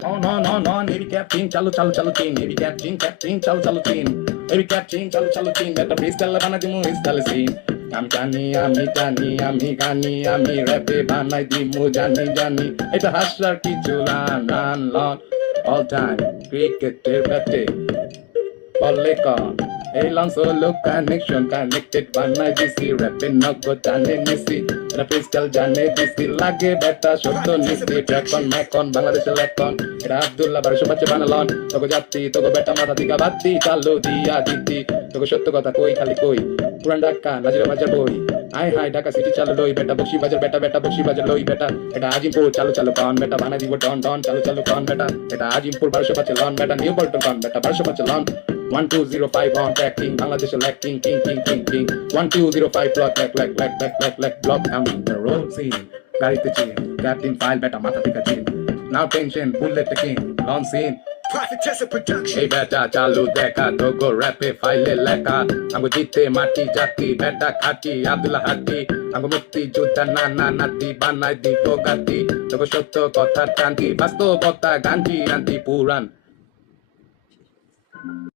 On, heavy captain, chalo chin, heavy captain, chalo chin, heavy captain, chalo chin, better freestyle বানা দিমু style scene. আমি জানি, আমি র্যাপে বানাই দিমু জানি, এটা হাসার কিছু লান all time, ক্রিকেটের ব্যাটে বলে কন এই লঞ্চ হলো কানেকশন কানেক্টেড বানাই দিছি র্যাপের নগদ জানে নিছি ফ্রিস্টাইল জানে দিছি লাগে বেটা সত্য নিছি ট্র্যাকন ম্যাকন বাংলাদেশের লেকন এটা আব্দুল্লাহ 1200 বাচ্চা বানালন তোকে যাত্রী তোকে বেটা মাথা দিকা বাত্তি চালু দিয়া দিতি তোকে সত্য কথা কই খালি কই পুরান ঢাকা নাজিরা বাজার বই আয় হাই ঢাকা সিটি চালু লই বেটা বক্সি বাজার বেটা বক্সি বাজার লই বেটা এটা আজিমপুর চালু কন বেটা বানাই দিব ডন চালু কন বেটা এটা আজিমপুর 1200 বাচ্চা লন বেটা নিউ বল্টন কন বেটা 1200 বাচ্চা loan 1205 on track king Bangladesh lacking king 1205 block black block coming the road scene গাড়িতে চিন ক্যাপ্টেন ফাইল বেটা মাথা থেকে চিন now tension bullet the king on scene Prophetess of production. এই বেটা চালু দেখা তোগো র্যাপে ফাইলে লেখা আমগো জিতে মাটি জাতি বেটা খাটি আব্দুল্লাহ হাটি আমগো মুক্তি যোদ্ধা নাতি বানাই দিব গাতি তোগো সত্য কথা টান্তি বাস্তবতা গান্ধী আন্তি পুরাণ